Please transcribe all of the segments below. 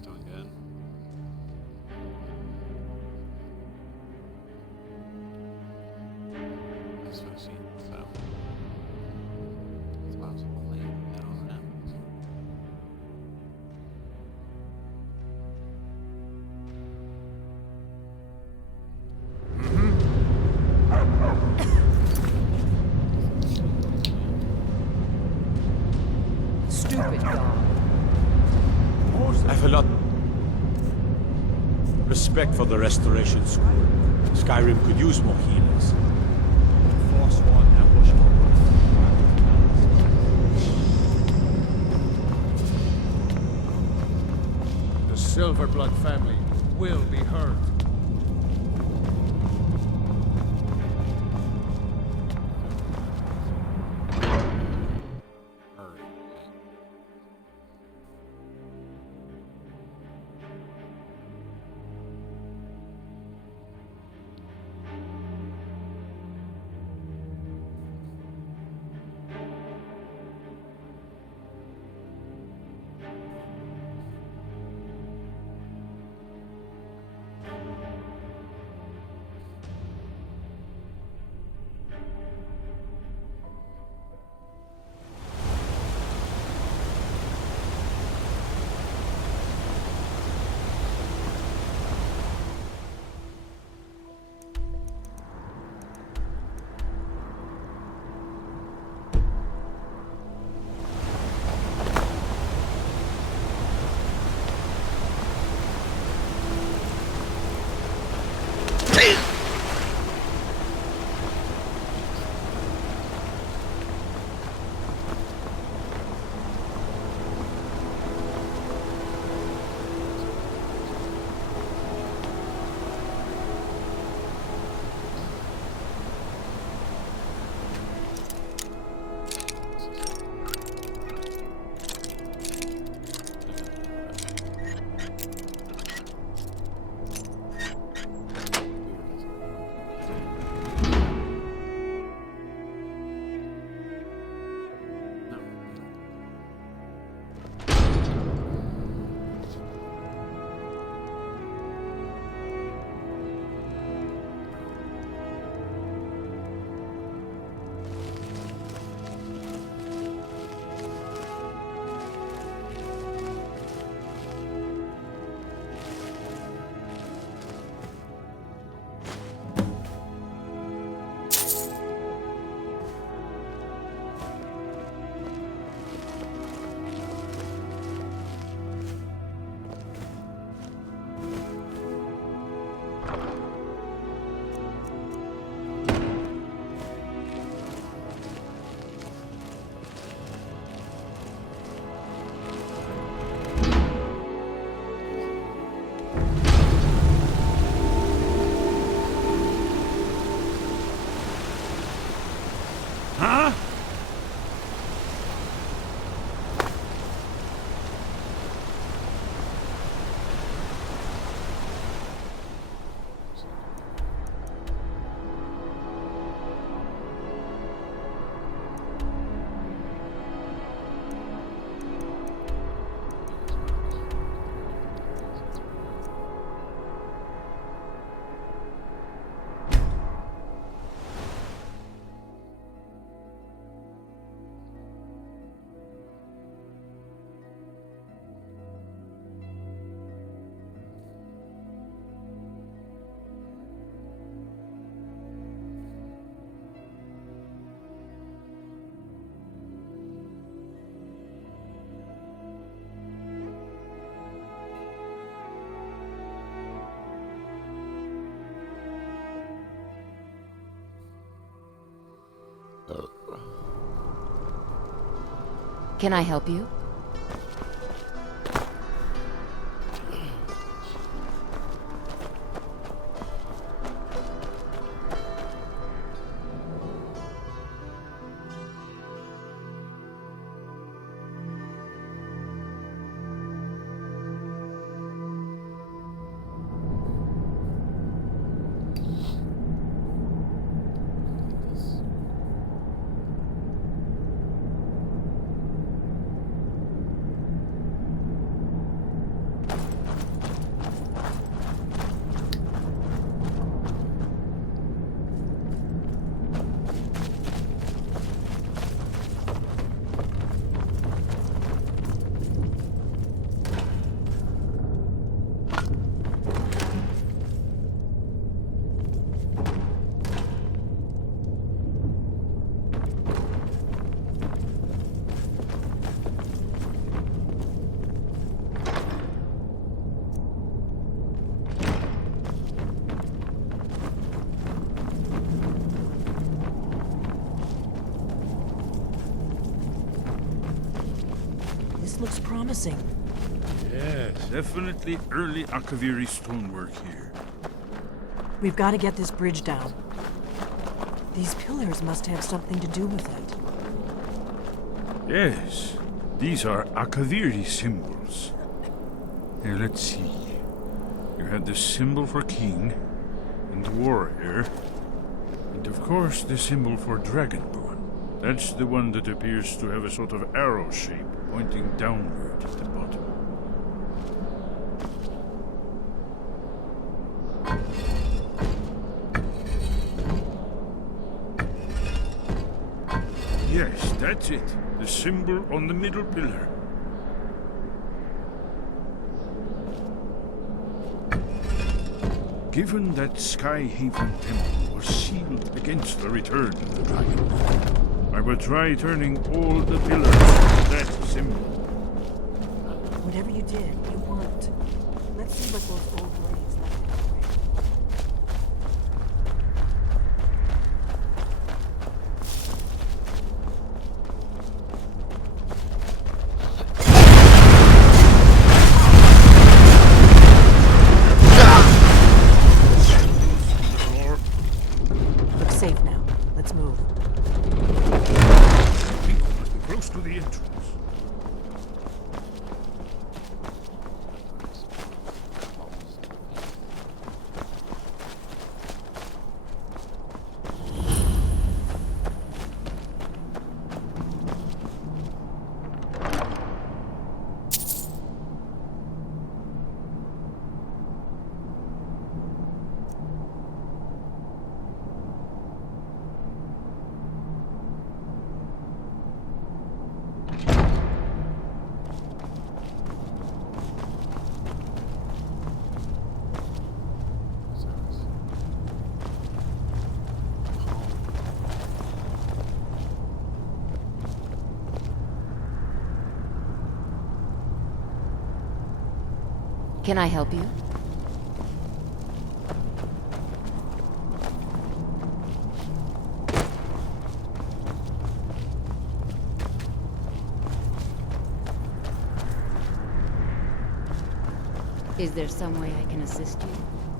It's doing good. That's what I've seen, so it's possible that all happens. Stupid dog. I have a lot respect for the Restoration School. Skyrim could use more healers. Forsworn ambush. The Silverblood family will be heard. Can I help you? looks promising. Yes, definitely early Akaviri stonework here. We've got to get this bridge down. These pillars must have something to do with it. Yes, these are Akaviri symbols. Here, let's see. You have the symbol for king and warrior, and of course the symbol for dragonborn. That's the one that appears to have a sort of arrow shape pointing downward at the bottom. Yes, that's it. The symbol on the middle pillar. Given that Skyhaven Temple was sealed against the return of the dragon, I will try turning all the pillars to that symbol. Whatever you did, it worked. Let's see what those old blades left in the way. Looks safe now. Let's move. People must be close to the entrance. Can I help you? Is there some way I can assist you?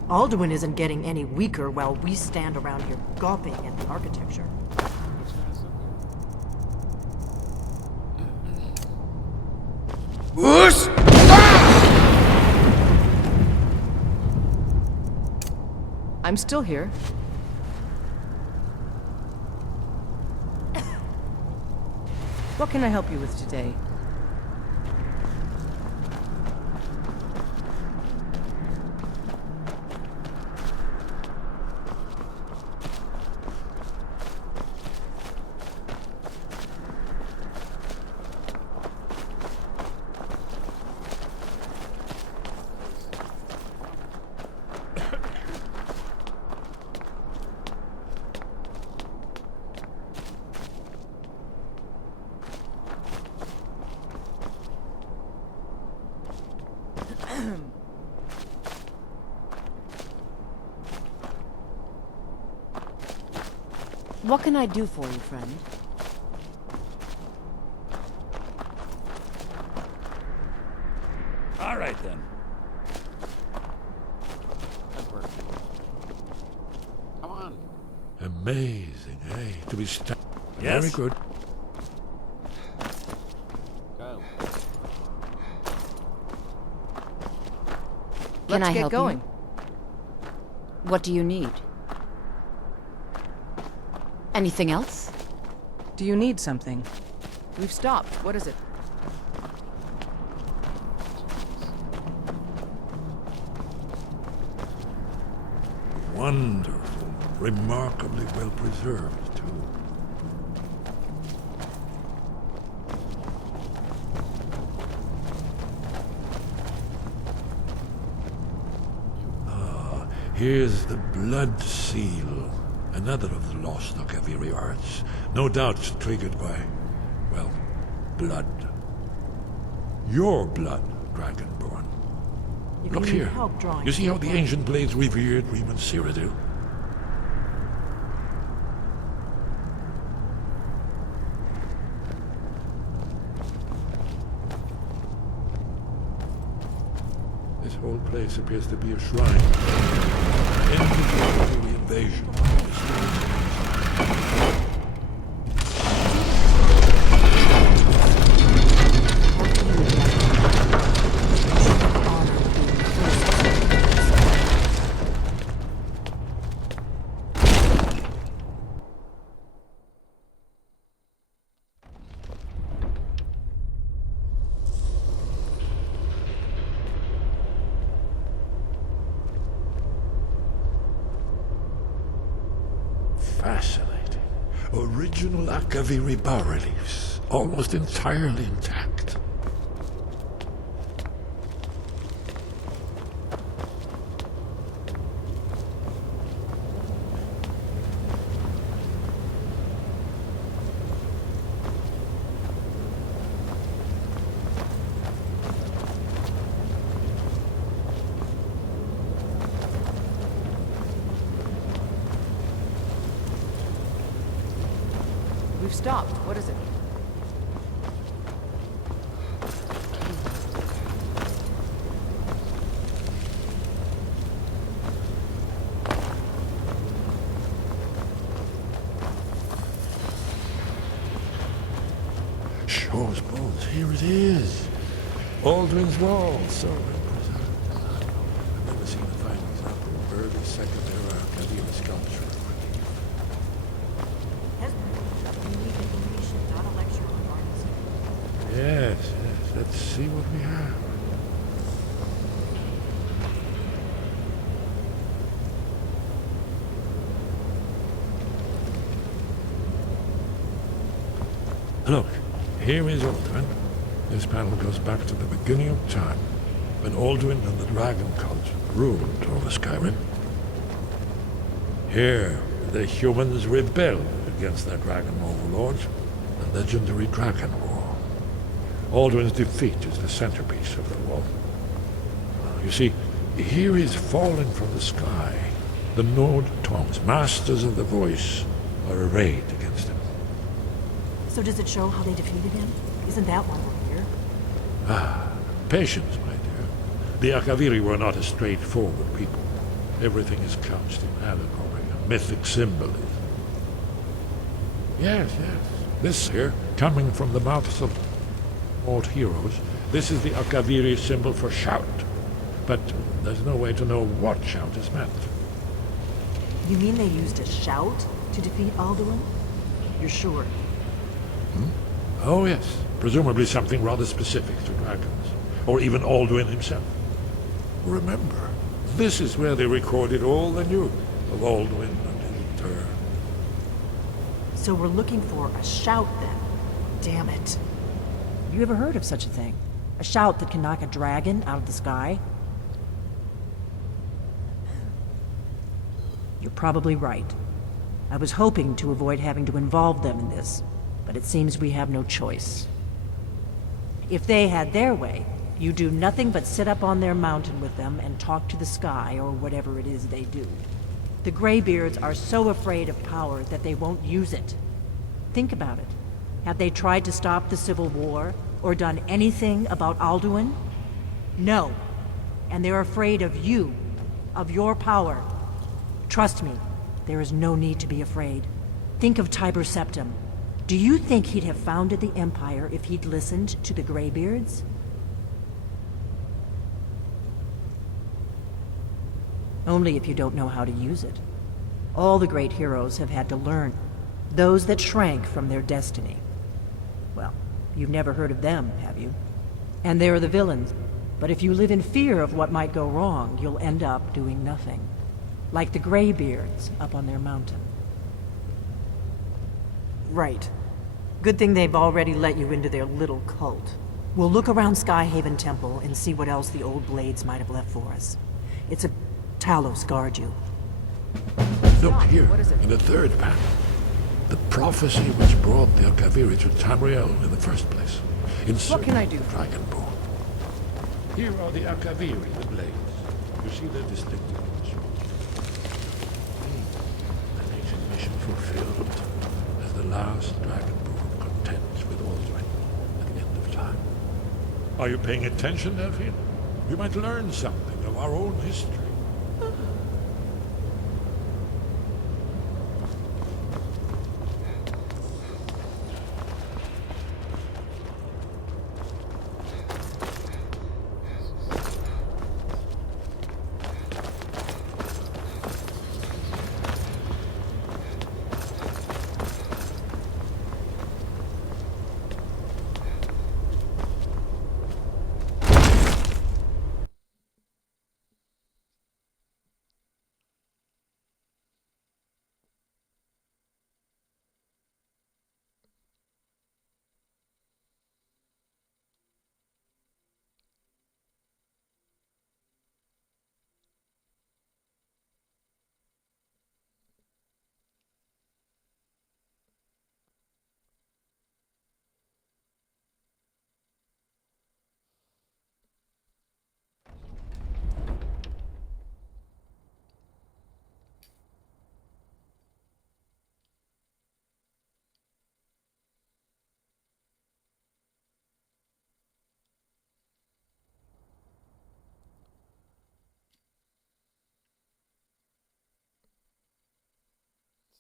Alduin isn't getting any weaker while we stand around here gawping at the architecture. I'm still here. What can I help you with today? What can I do for you, friend? All right then. Good work. Come on. Amazing, eh? To be stuck. Yes. Very good. Go. Can Let's I get help going. you? What do you need? Anything else? Do you need something? We've stopped. What is it? Wonderful. Remarkably well preserved, too. Here's the blood seal, another of the lost Akaviri arts. No doubt triggered by, well, blood. Your blood, Dragonborn. If Look you need here. help drawing, You see how the ancient blades revered Riemann Cyrodiil? whole place appears to be a shrine. End of the invasion. Fascinating. Original Akaviri bas-reliefs, almost entirely intact. We've stopped. What is it? Shaw's bones, here it is. Alduin's Wall, so I've never seen a fine example of early Second Era Akaviri sculpture. Yes, let's see what we have. Look, here is Alduin. This panel goes back to the beginning of time, when Alduin and the Dragon Cult ruled over Skyrim. Here, the humans rebelled against their dragon overlords, the legendary Dragon War. Alduin's defeat is the centerpiece of the wall. You see, here is fallen from the sky. The Node Tongs, masters of the voice, are arrayed against him. So does it show how they defeated him? Isn't that why we're here? Ah, patience, my dear. The Akaviri were not a straightforward people. Everything is couched in allegory and mythic symbolism. Yes. This here, coming from the mouths of old heroes, this is the Akaviri symbol for shout. But there's no way to know what shout is meant. You mean they used a shout to defeat Alduin? You're sure? Oh yes, presumably something rather specific to dragons, or even Alduin himself. Remember, this is where they recorded all they knew of Alduin and his return. So we're looking for a shout then. Damn it. You ever heard of such a thing? A shout that can knock a dragon out of the sky? You're probably right. I was hoping to avoid having to involve them in this, but it seems we have no choice. If they had their way, you do nothing but sit up on their mountain with them and talk to the sky or whatever it is they do. The Greybeards are so afraid of power that they won't use it. Think about it. Have they tried to stop the Civil War or done anything about Alduin? No. And they're afraid of you, of your power. Trust me, there is no need to be afraid. Think of Tiber Septim. Do you think he'd have founded the Empire if he'd listened to the Greybeards? Only if you don't know how to use it. All the great heroes have had to learn. Those that shrank from their destiny. Well, you've never heard of them, have you? And they're the villains. But if you live in fear of what might go wrong, you'll end up doing nothing. Like the Greybeards up on their mountain. Right. Good thing they've already let you into their little cult. We'll look around Skyhaven Temple and see what else the old blades might have left for us. It's a Talos guard you. Look here, What is it? in the third panel. The prophecy which brought the Akaviri to Tamriel in the first place. What can I do? Dragon Bone. Here are the Akaviri, the blades. You see their distinctive an ancient mission fulfilled as the last Dragonborn contends with Alduin at the end of time. Are you paying attention, Delphine? We might learn something of our own history.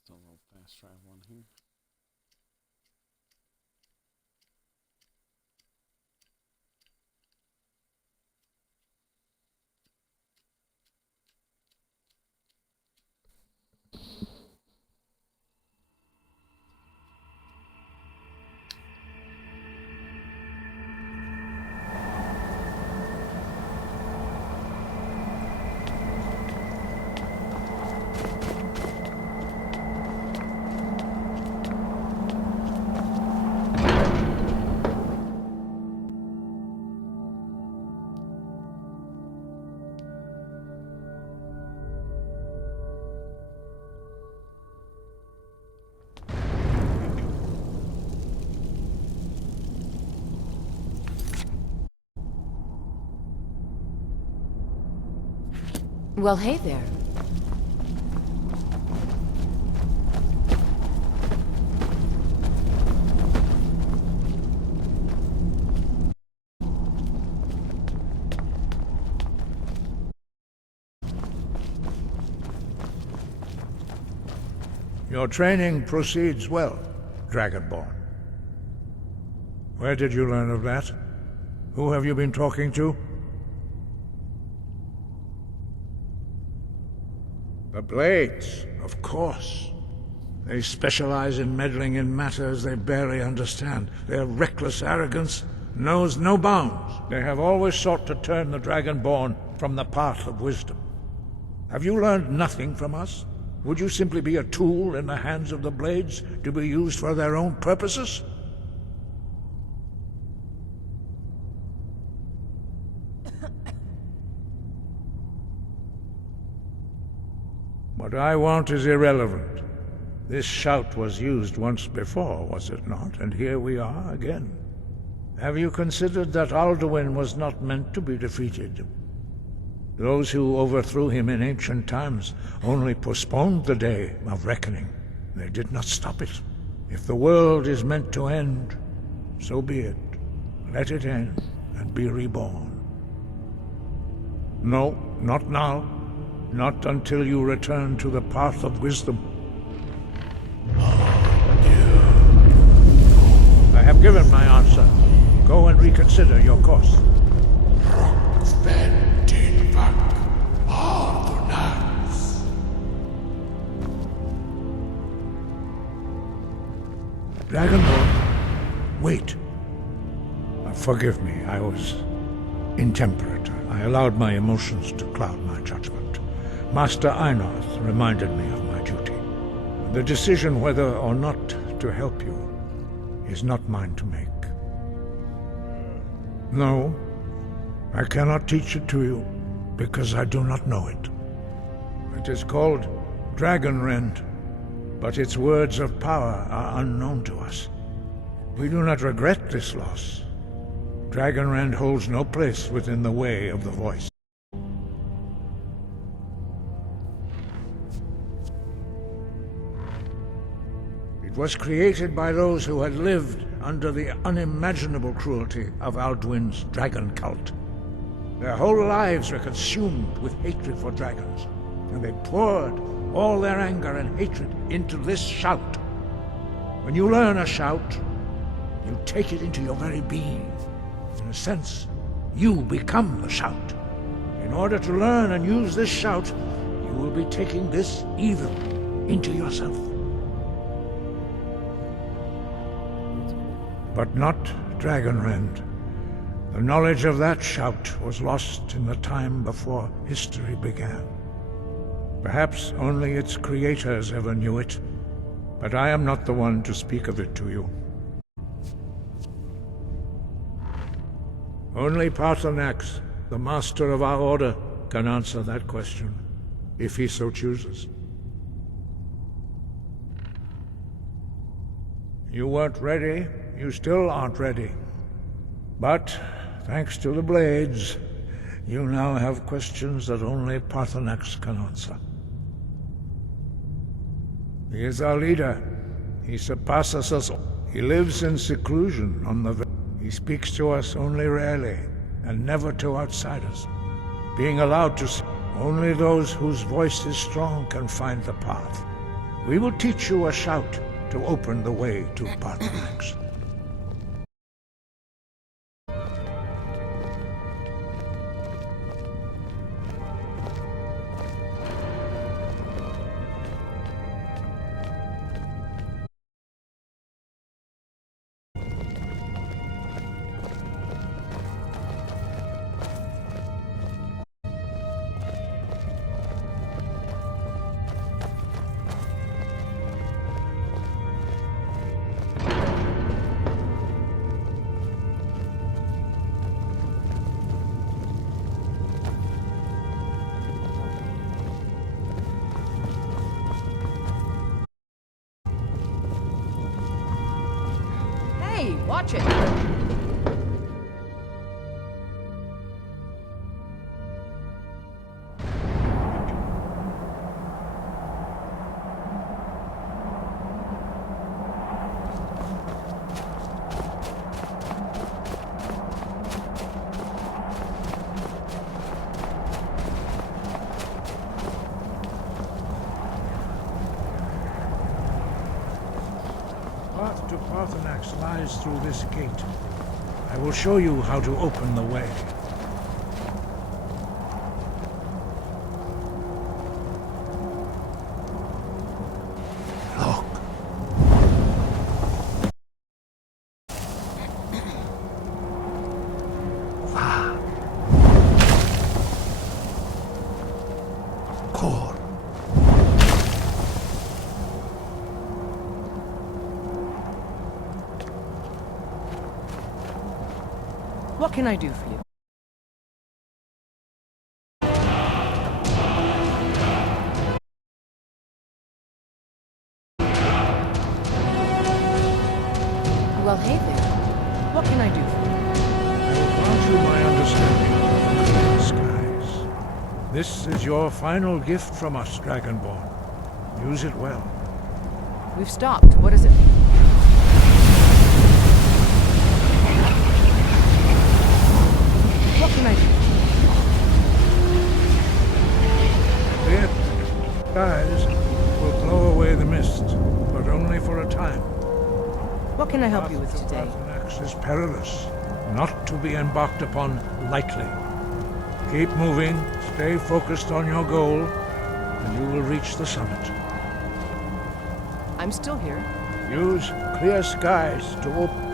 Still a little fast travel on here. Well, hey there. Your training proceeds well, Dragonborn. Where did you learn of that? Who have you been talking to? The Blades, of course. They specialize in meddling in matters they barely understand. Their reckless arrogance knows no bounds. They have always sought to turn the Dragonborn from the path of wisdom. Have you learned nothing from us? Would you simply be a tool in the hands of the Blades to be used for their own purposes? What I want is irrelevant. This shout was used once before, was it not? And here we are again. Have you considered that Alduin was not meant to be defeated? Those who overthrew him in ancient times only postponed the day of reckoning. They did not stop it. If the world is meant to end, so be it. Let it end and be reborn. No, not now. Not until you return to the path of wisdom. I have given my answer. Go and reconsider your course. Dragonborn, wait. Forgive me, I was intemperate. I allowed my emotions to cloud my judgment. Master Einarth reminded me of my duty. The decision whether or not to help you is not mine to make. No, I cannot teach it to you because I do not know it. It is called Dragonrend, but its words of power are unknown to us. We do not regret this loss. Dragonrend holds no place within the way of the voice. It was created by those who had lived under the unimaginable cruelty of Alduin's dragon cult. Their whole lives were consumed with hatred for dragons, and they poured all their anger and hatred into this shout. When you learn a shout, you take it into your very being. In a sense, you become the shout. In order to learn and use this shout, you will be taking this evil into yourself. But not Dragonrend. The knowledge of that shout was lost in the time before history began. Perhaps only its creators ever knew it, but I am not the one to speak of it to you. Only Paarthurnax, the master of our order, can answer that question, if he so chooses. You weren't ready, you still aren't ready. But, thanks to the blades, you now have questions that only Paarthurnax can answer. He is our leader. He surpasses us all. He lives in seclusion on the... He speaks to us only rarely, and never to outsiders. Being allowed to see, only those whose voice is strong can find the path. We will teach you a shout to open the way to Paarthurnax. Hey, watch it! Path to Paarthurnax lies through this gate. I will show you how to open the way. Look. Core. What can I do for you? Well, hey there. What can I do for you? I will grant you my understanding of the clear skies. This is your final gift from us, Dragonborn. Use it well. We've stopped. What is it? What can I do? Clear skies will blow away the mist, but only for a time. What can I help you with today? Paarthurnax is perilous, not to be embarked upon lightly. Keep moving, stay focused on your goal, and you will reach the summit. I'm still here. Use clear skies to open.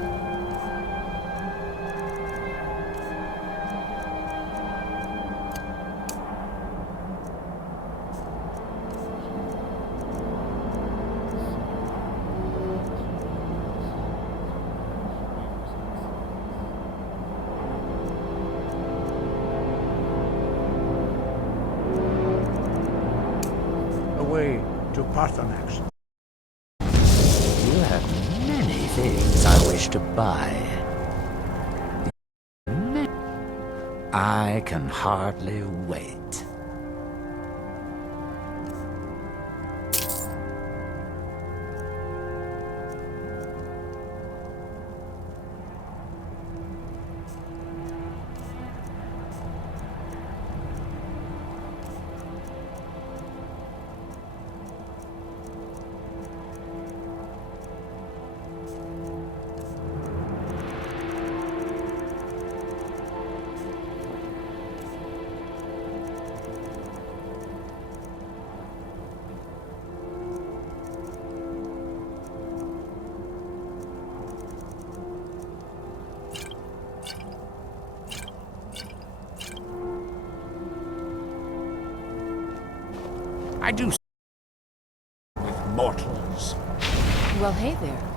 Way to Paarthurnax. You have many things I wish to buy. I can hardly wait. I do with mortals. Well, hey there.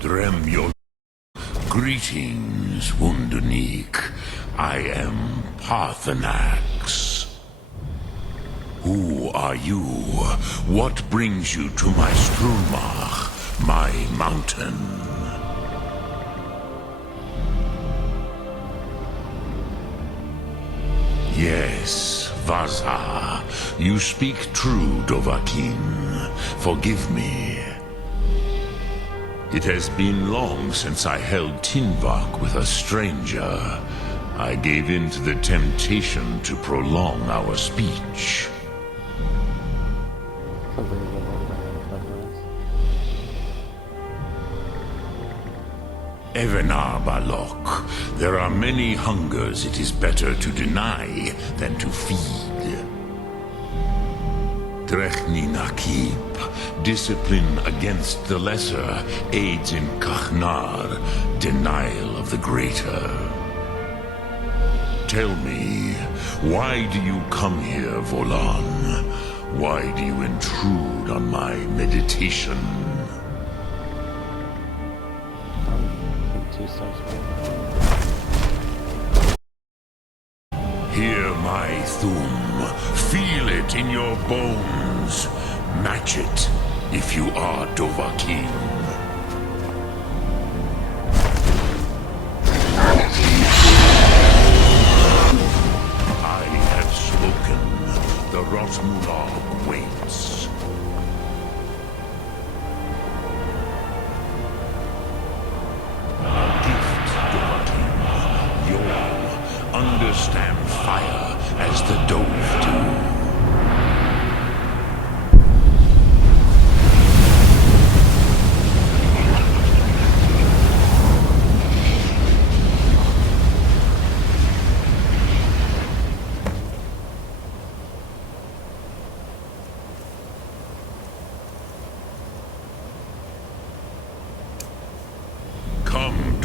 Dremio. Greetings, Wunderneek. I am Parthenax. Who are you? What brings you to my Strumach, my mountain? Yes, Vaza. You speak true, Dovahkiin. Forgive me. It has been long since I held Tinvak with a stranger. I gave in to the temptation to prolong our speech. Evenar Balok, there are many hungers it is better to deny than to feed. Drechni Nakib, discipline against the lesser aids in Kachnar, denial of the greater. Tell me, why do you come here, Volan? Why do you intrude on my meditation? Hear my thum. Feel it in your bones. Match it if you are Dovahkiin. I have spoken.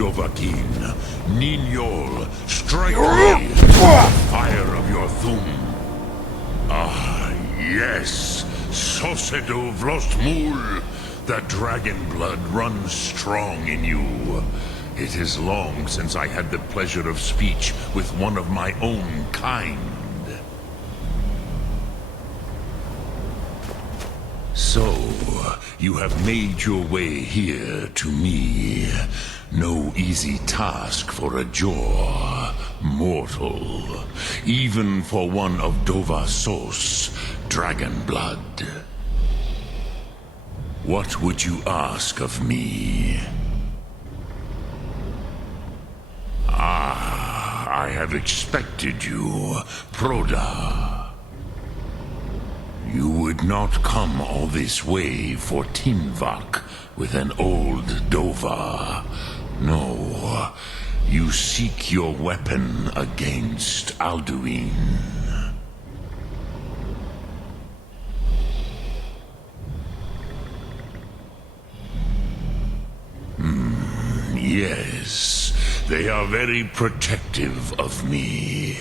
Dovahkiin, Ninyol, strike me! Fire of your Thum. Ah, yes! Sosedo Vlostmul! The dragon blood runs strong in you. It is long since I had the pleasure of speech with one of my own kind. So, you have made your way here to me. No easy task for a jaw, mortal. Even for one of Dovahsos, dragon blood. What would you ask of me? Ah, I have expected you, Proda. You would not come all this way for Tinvak with an old Dova. No, you seek your weapon against Alduin. Yes, they are very protective of me,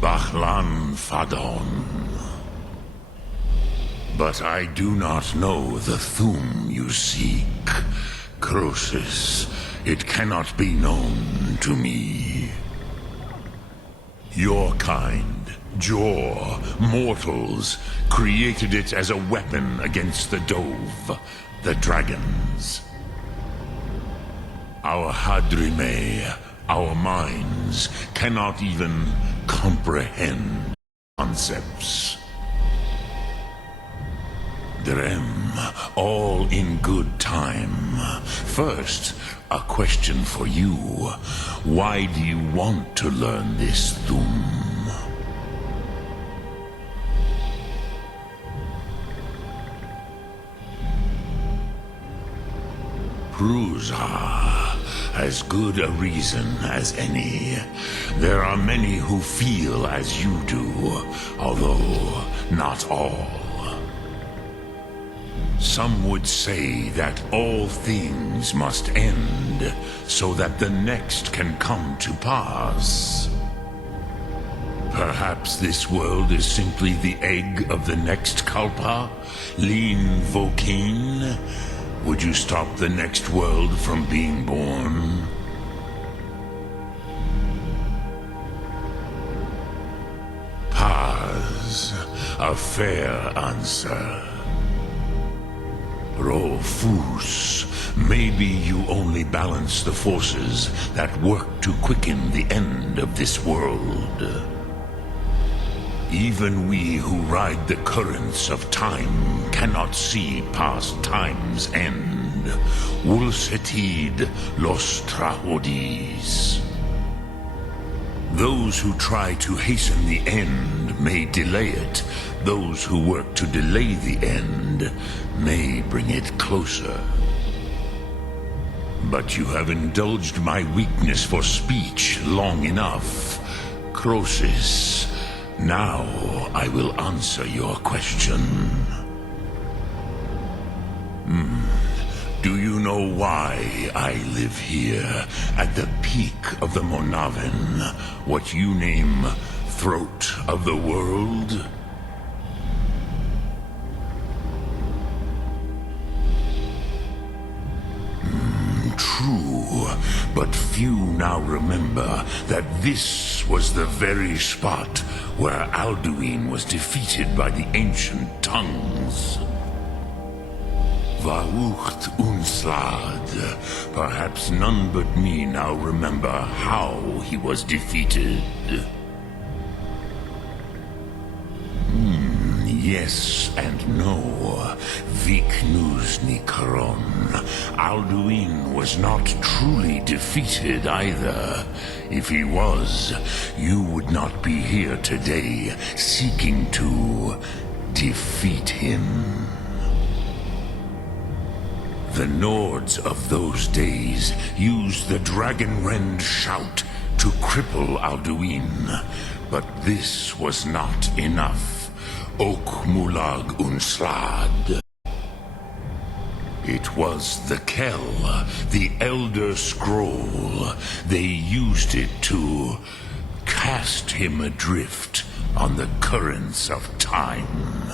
Bahlan Fadon. But I do not know the Thum you seek. Croesus, it cannot be known to me. Your kind, Jor, mortals, created it as a weapon against the Dove, the dragons. Our Hadrime, our minds, cannot even comprehend concepts. Drem, all in good time. First, a question for you. Why do you want to learn this Thum? Prusa, as good a reason as any. There are many who feel as you do, although not all. Some would say that all things must end, so that the next can come to pass. Perhaps this world is simply the egg of the next Kalpa, Lean Vokin. Would you stop the next world from being born? Paz, a fair answer. Rofus, maybe you only balance the forces that work to quicken the end of this world. Even we who ride the currents of time cannot see past time's end. Wulsetid los trahodis. Those who try to hasten the end may delay it. Those who work to delay the end may bring it closer. But you have indulged my weakness for speech long enough. Croesus, now I will answer your question. Do you know why I live here, at the peak of the Monaven, what you name throat of the world? True, but few now remember that this was the very spot where Alduin was defeated by the ancient tongues. Vaucht Unslad. Perhaps none but me now remember how he was defeated. Yes and no. Viknus Nikaron. Alduin was not truly defeated either. If he was, you would not be here today seeking to defeat him. The Nords of those days used the Dragon-Rend shout to cripple Alduin, but this was not enough. Ok Mulag Unslad. It was the Kell, the Elder Scroll. They used it to cast him adrift on the currents of time.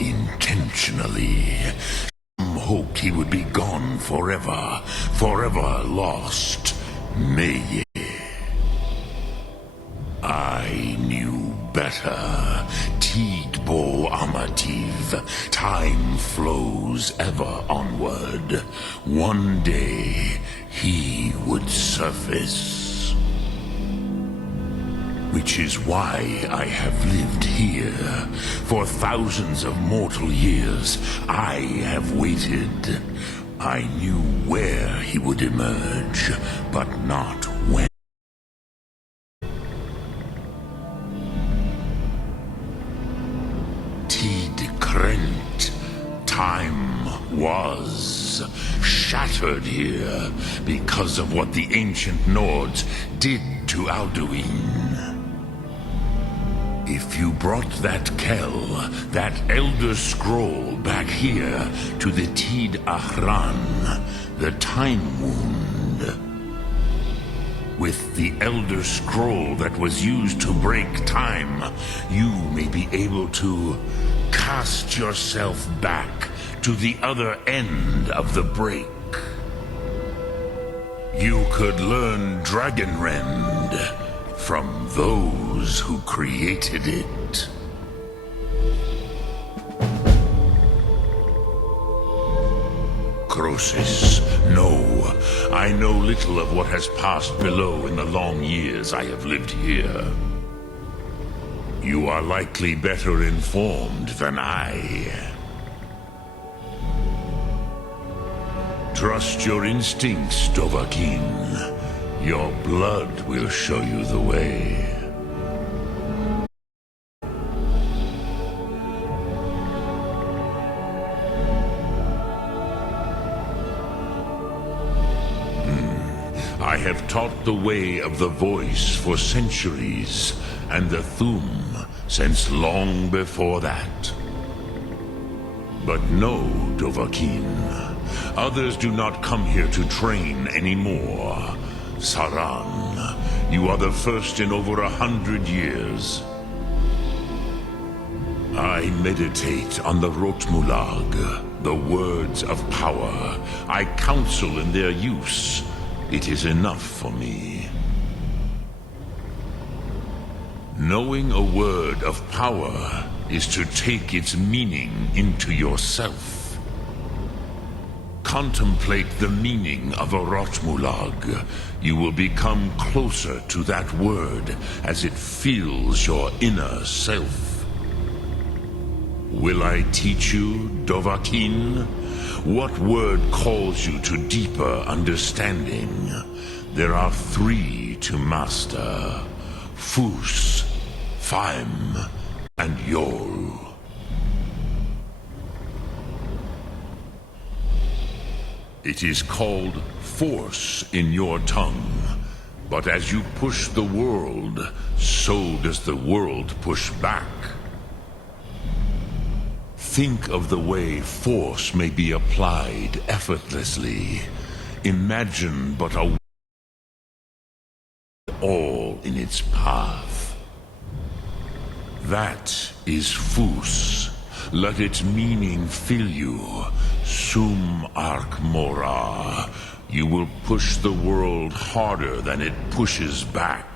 Intentionally. Some hoped he would be gone forever, forever lost. May I knew better. Tidbo Amativ. Time flows ever onward. One day he would surface. Which is why I have lived here. For thousands of mortal years, I have waited. I knew where he would emerge, but not when. Time was shattered here because of what the ancient Nords did to Alduin. If you brought that Kell, that Elder Scroll back here to the Tid Ahran, the Time Wound, with the Elder Scroll that was used to break time, you may be able to cast yourself back to the other end of the break. You could learn Dragonrend from those who created it. Croesus, no. I know little of what has passed below in the long years I have lived here. You are likely better informed than I. Trust your instincts, Dovahkiin. Your blood will show you the way. I have taught the way of the voice for centuries, and the Thu'um since long before that. But no, Dovahkiin. Others do not come here to train anymore. Saran, you are the first in over 100 years. I meditate on the Rotmulag, the words of power. I counsel in their use. It is enough for me. Knowing a word of power is to take its meaning into yourself. Contemplate the meaning of a Rotmulag. You will become closer to that word as it fills your inner self. Will I teach you, Dovahkiin? What word calls you to deeper understanding? There are 3 to master: Fus, Faim, and Yol. It is called force in your tongue, but as you push the world, so does the world push back. Think of the way force may be applied effortlessly. Imagine but a all in its path. That is Fus. Let its meaning fill you. Sum Ark Mora. You will push the world harder than it pushes back.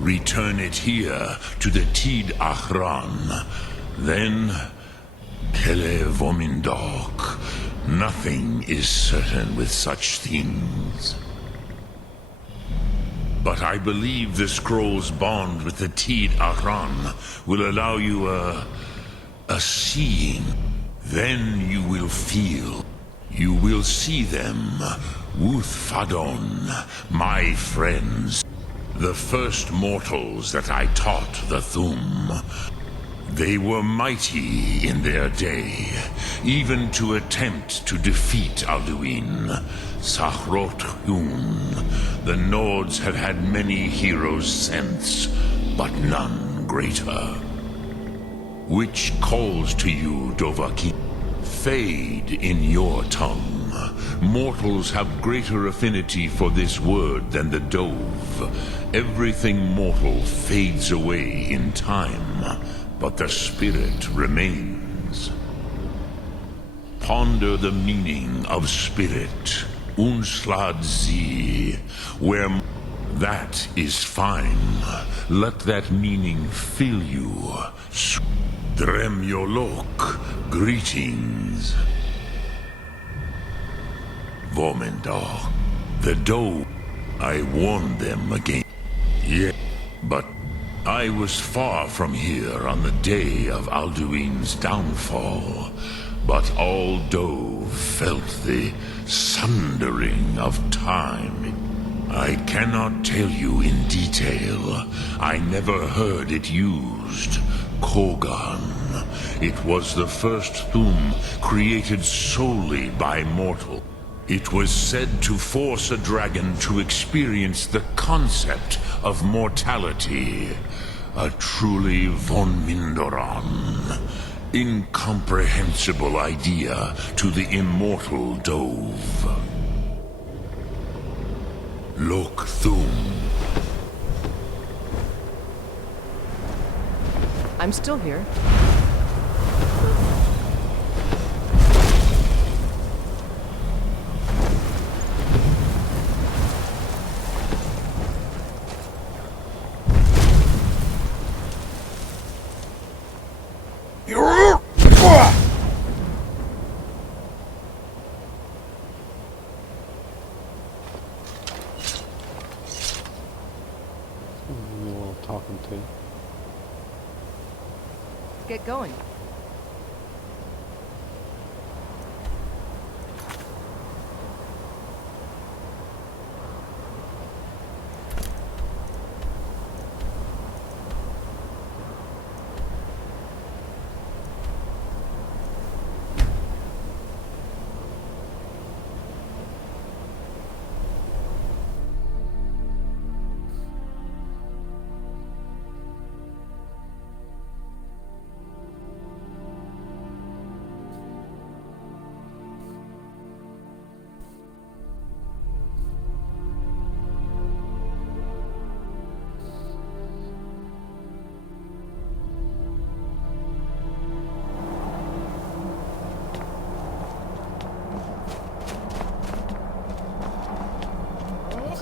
Return it here to the Tid Ahran. Then, Kele Vomindok. Nothing is certain with such things. But I believe the scroll's bond with the Tid Ahran will allow you a seeing. Then you will feel. You will see them Wuthfadon, my friends, the first mortals that I taught the Thum. They were mighty in their day, even to attempt to defeat Alduin. Sahrot Hun. The Nords have had many heroes since, but none greater. Which calls to you, Dovahkiin? Fade in your tongue. Mortals have greater affinity for this word than the Dove. Everything mortal fades away in time, but the spirit remains. Ponder the meaning of spirit, Unslad where that is fine. Let that meaning fill you. Dremyolok, greetings. Vomendar, the Dove, I warned them again. Yeah, but I was far from here on the day of Alduin's downfall, but all Dove felt the sundering of time. I cannot tell you in detail. I never heard it used. Kogan. It was the first Thum created solely by mortal. It was said to force a dragon to experience the concept of mortality. A truly von Mindoran. Incomprehensible idea to the immortal Dove. Lok Thum. I'm still here. A little talking to. Get going.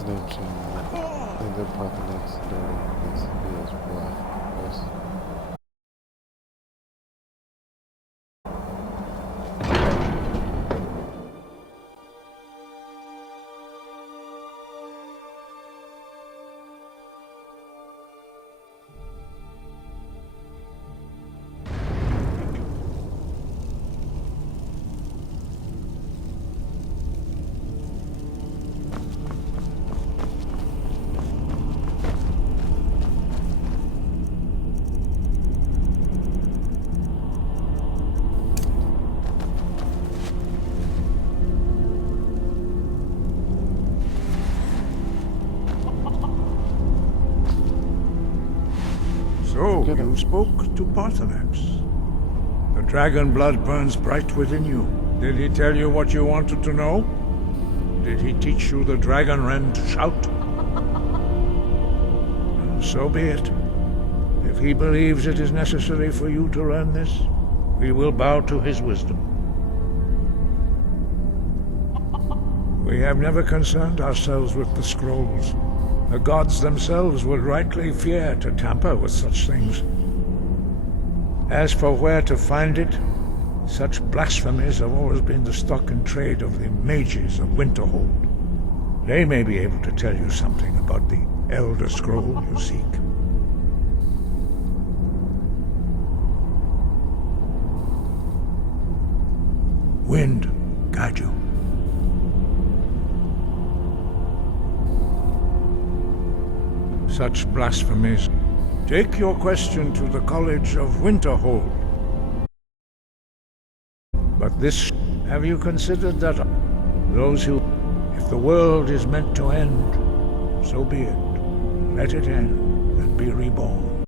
Redemption. I think they're probably next door. Next to his wife. So, you spoke to Paarthurnax. The dragon blood burns bright within you. Did he tell you what you wanted to know? Did he teach you the dragon wren to shout? Well, so be it. If he believes it is necessary for you to learn this, we will bow to his wisdom. We have never concerned ourselves with the scrolls. The gods themselves would rightly fear to tamper with such things. As for where to find it, such blasphemies have always been the stock and trade of the mages of Winterhold. They may be able to tell you something about the Elder Scroll you seek. Wind, guide you. such blasphemies. Take your question to the College of Winterhold. But this... Have you considered that those who... If the world is meant to end, so be it. Let it end and be reborn.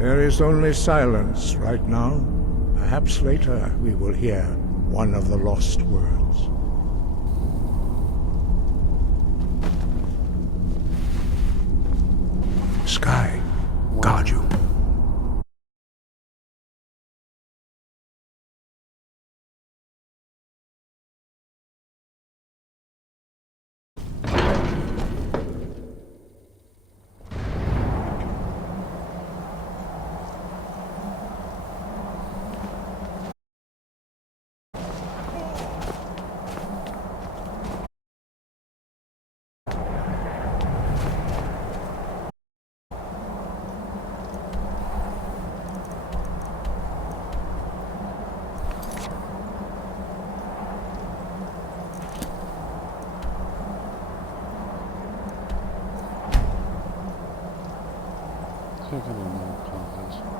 There is only silence right now. Perhaps later we will hear one of the lost words. Sky, guard you. Taking a NoooPuLsE.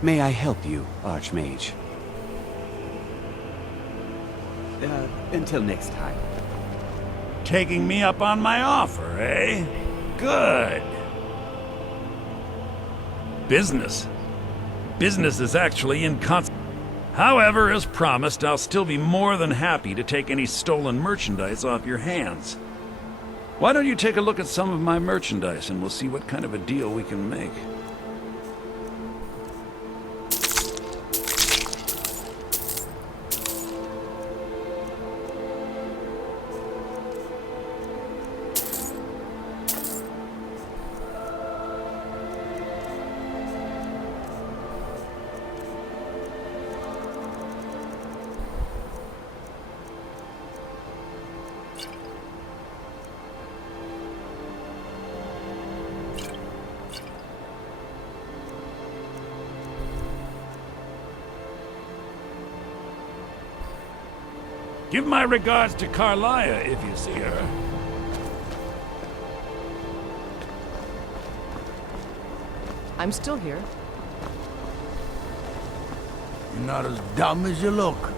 May I help you, Archmage? Until next time. Taking me up on my offer, eh? Good. Business. Business is actually However, as promised, I'll still be more than happy to take any stolen merchandise off your hands. Why don't you take a look at some of my merchandise and we'll see what kind of a deal we can make. Give my regards to Carlia if you see her. I'm still here. You're not as dumb as you look.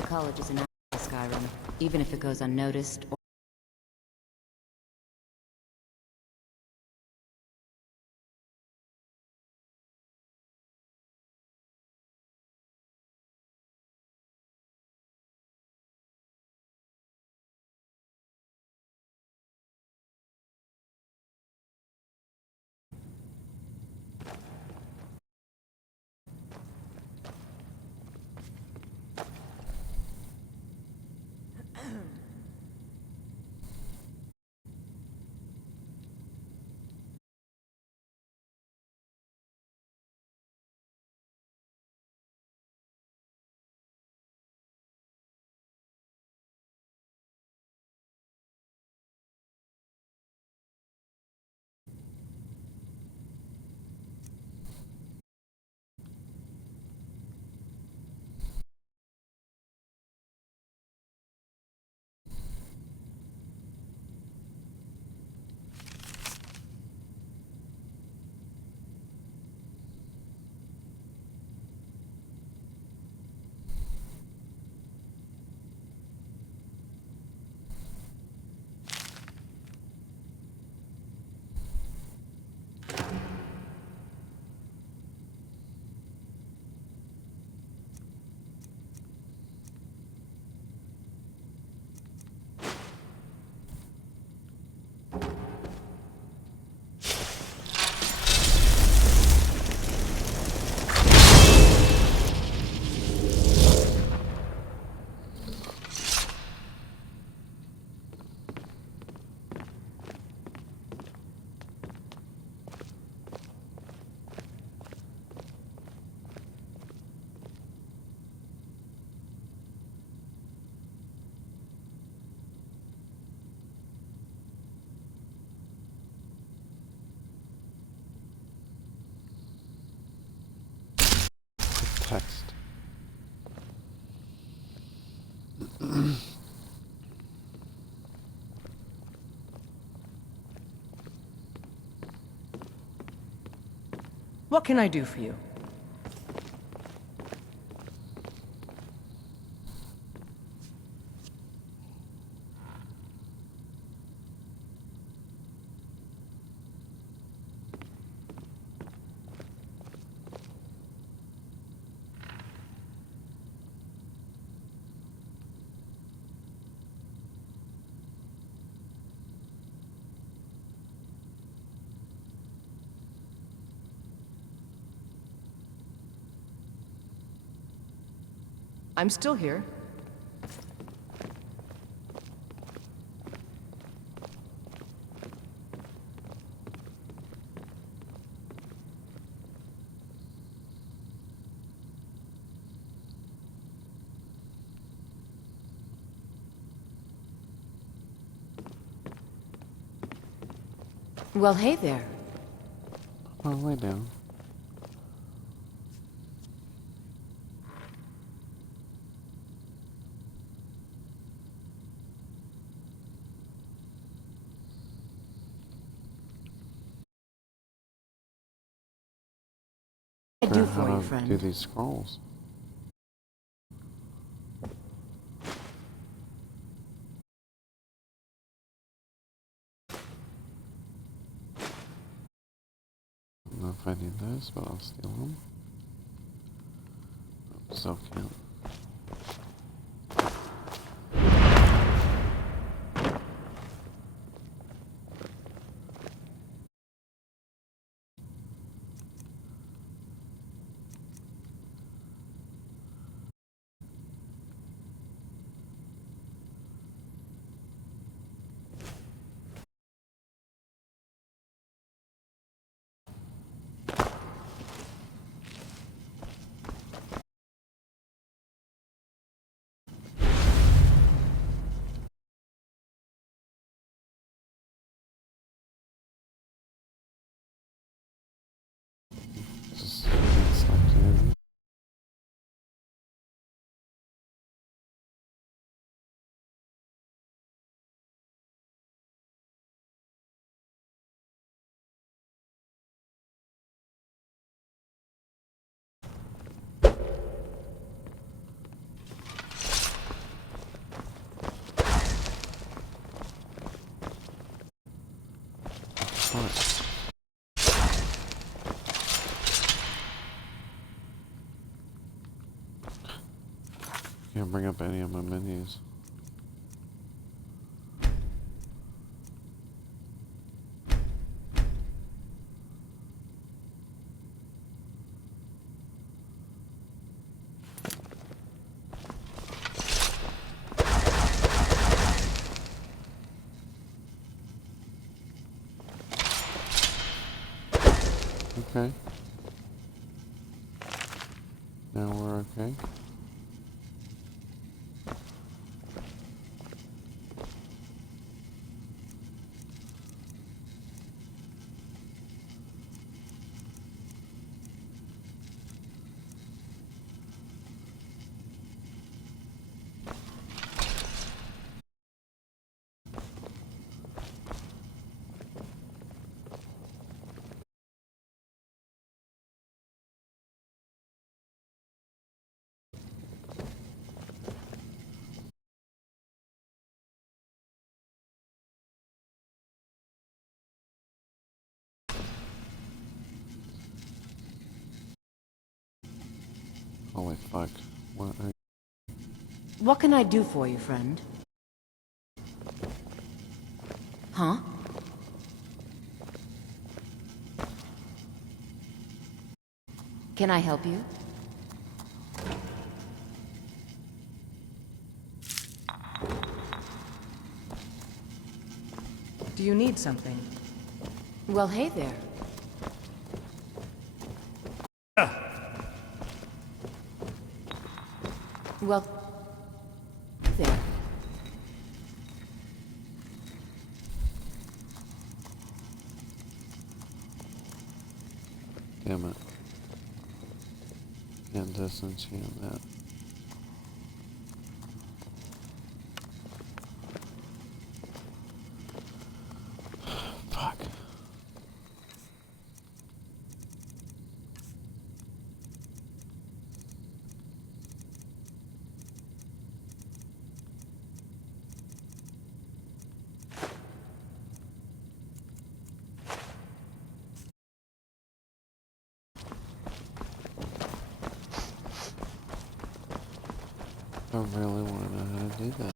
The college is an Skyrim, even if it goes unnoticed. Text. What can I do for you? I'm still here. Well, hey there. Oh, wait now. I do How for you, to friend. do these scrolls. I don't know if I need those, but I'll steal them. So count. Can't bring up any of my menus. Okay. Now we're okay. Holy fuck. What are What can I do for you, friend? Huh? Can I help you? Do you need something? Well, hey there. Well, there. Damn it. Can't disenchant that. Fuck. I really want to know how to do that.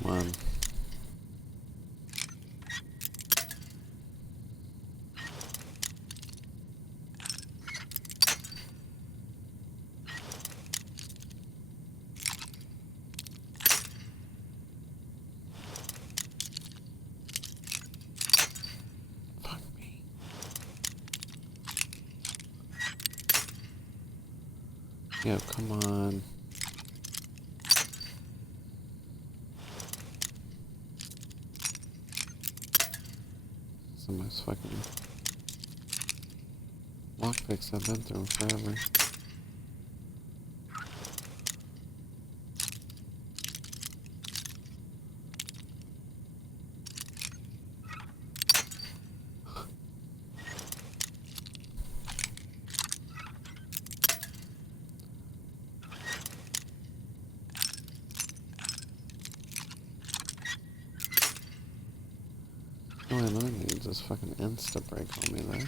Come on. Fuck me. Yeah, come on. Somebody's fucking lockpicks I've been through forever. All I know needs is fucking insta break on me there.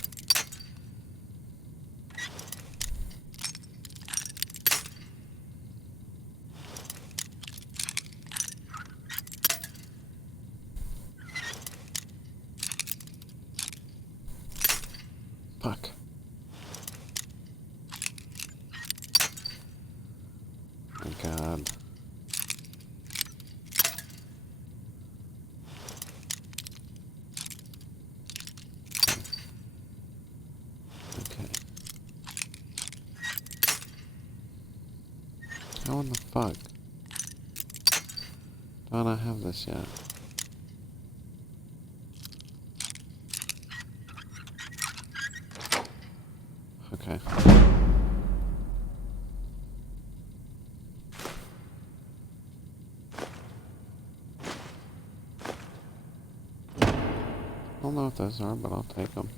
Fuck. My God. Okay. How in the fuck? Don't I have this yet? Okay. I don't know what those are, but I'll take them.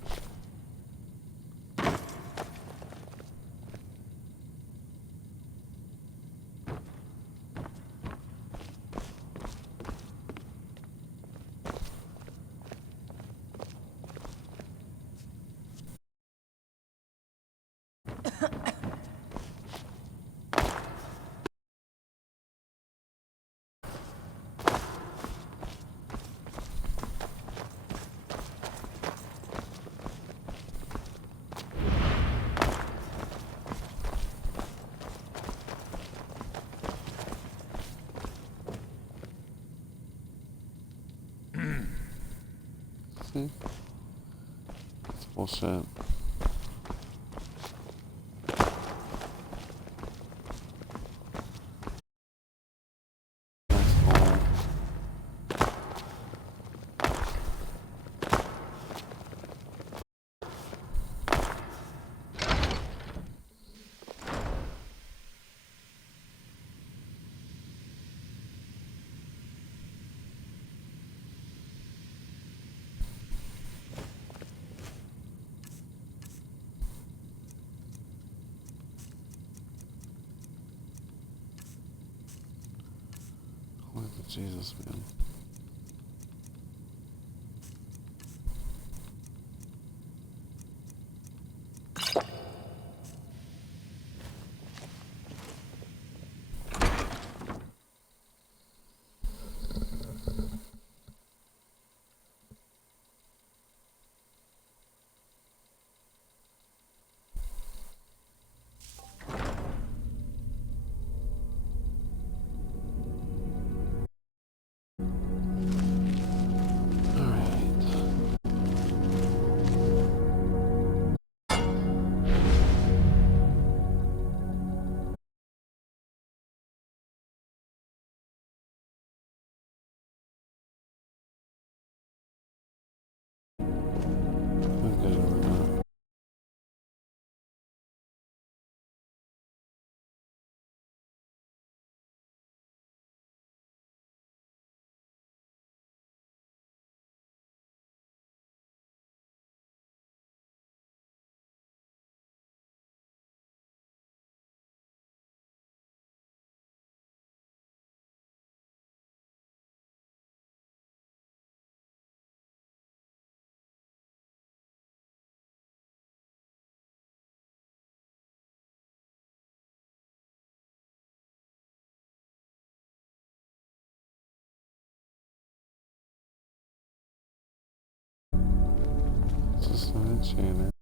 See? That's bullshit. Holy Jesus, man. I'm good over that. It's just not enchanted.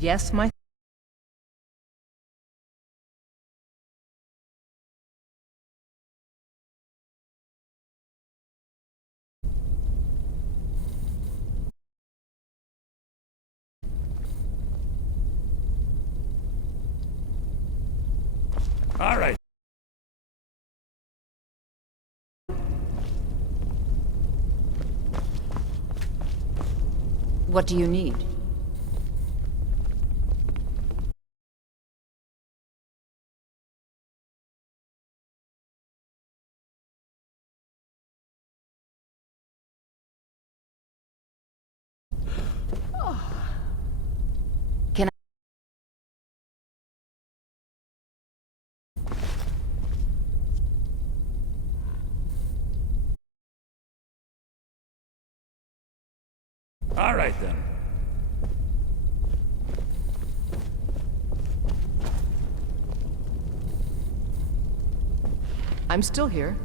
Yes, my... All right. What do you need? Can I... All right, then. I'm still here.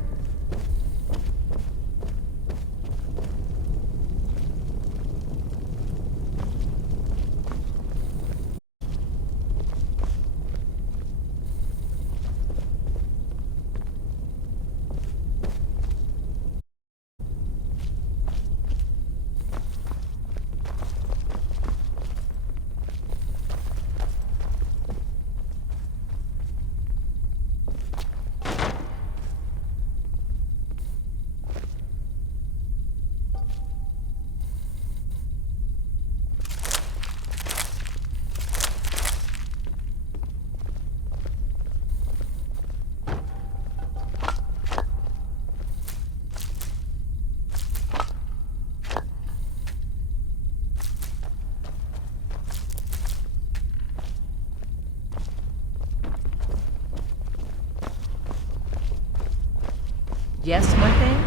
Yes, my thing?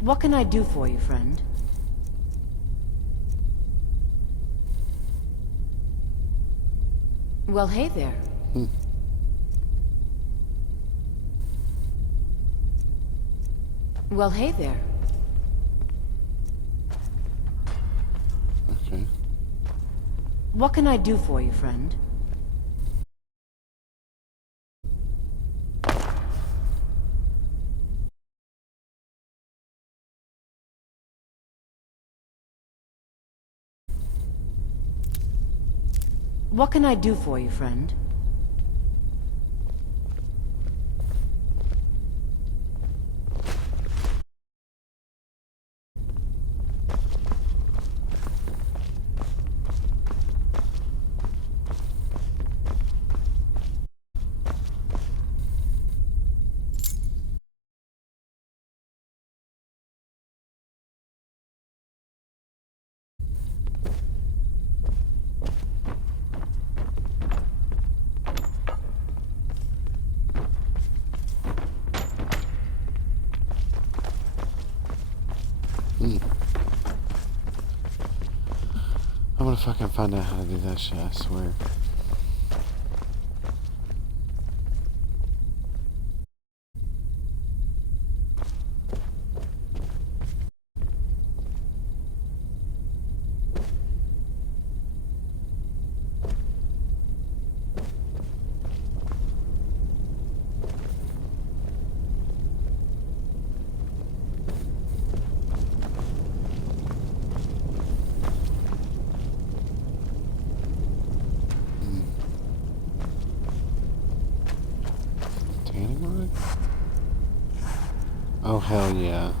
What can I do for you, friend? Well, hey there. Well, hey there. Okay. What can I do for you, friend? What can I do for you, friend? I'm gonna fucking find out how to do that shit, I swear. Oh, hell yeah.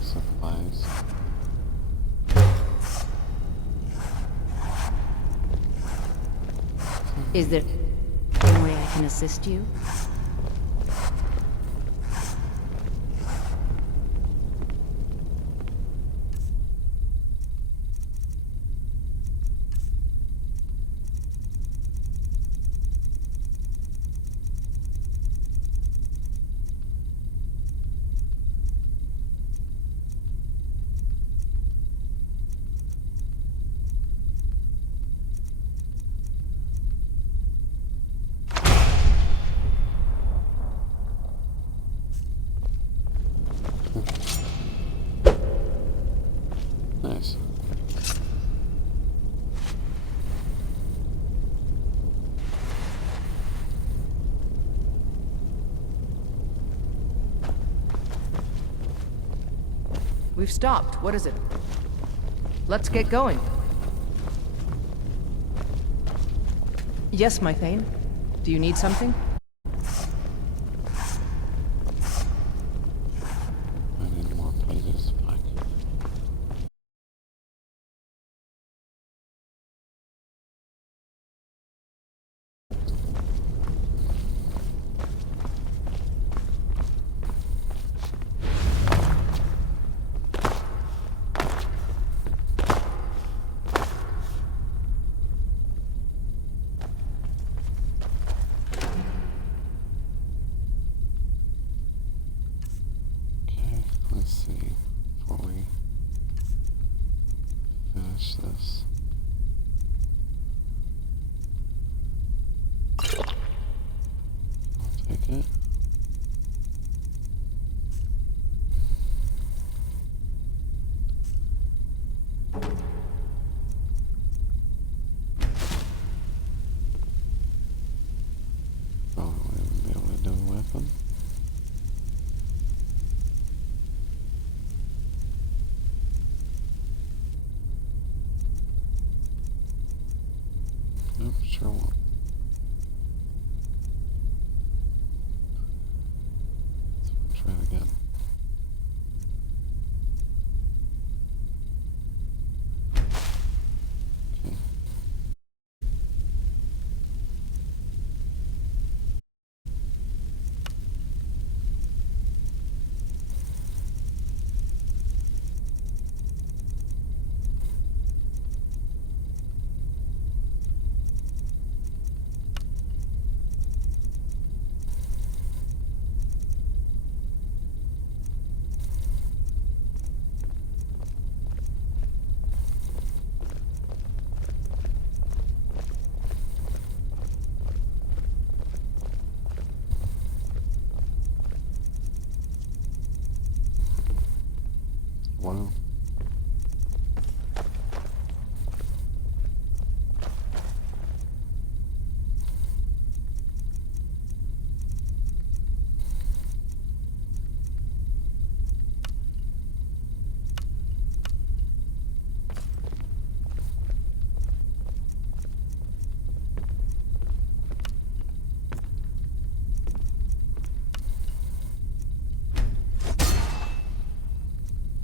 Supplies. Is there any way I can assist you? We've stopped. What is it? Let's get going. Yes, my Thane. Do you need something? I need more pages. Fuck. Okay, let's see. Before we finish this. I'll take it. Probably wouldn't be able to do a weapon. Nope, sure won't. So we'll try it again. Okay. Wow.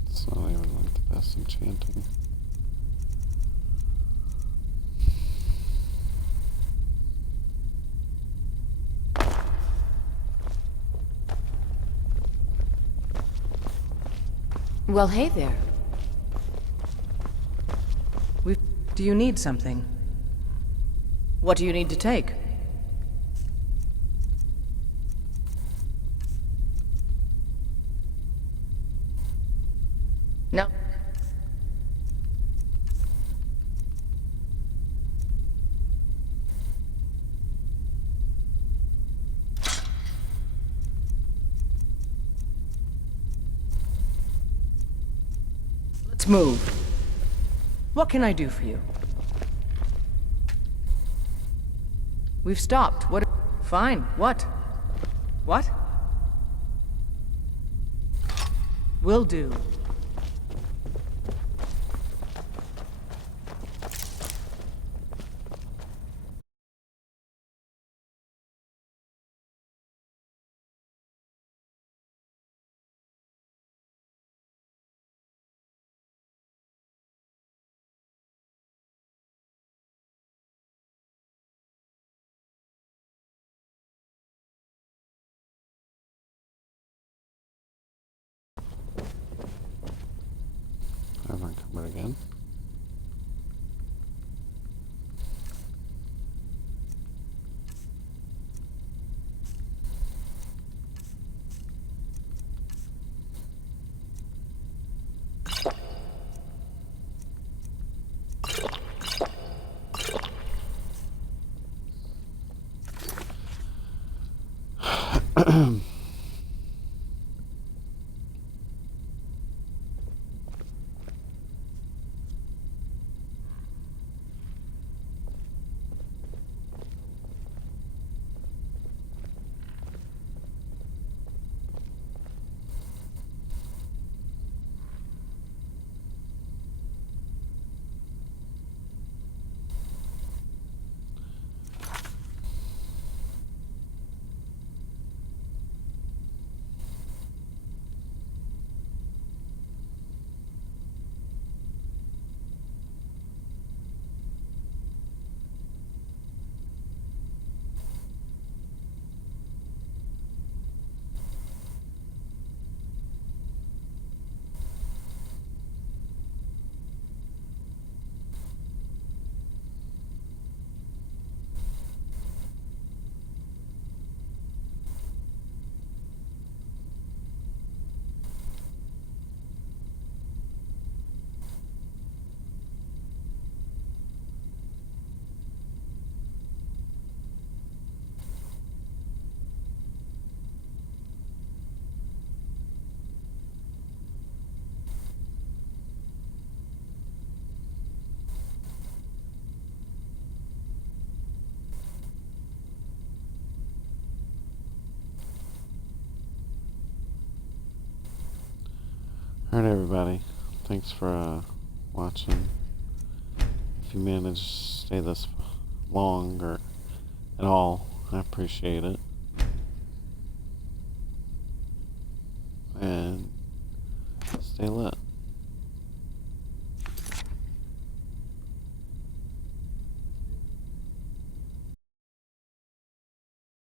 It's not even like the best enchanting. Well, hey there. Do you need something? What do you need to take? No. Let's move. What can I do for you? We've stopped. What? Fine. What? What? Will do. Have I covered again? Alright, everybody. Thanks for watching. If you managed to stay this long or at all, I appreciate it.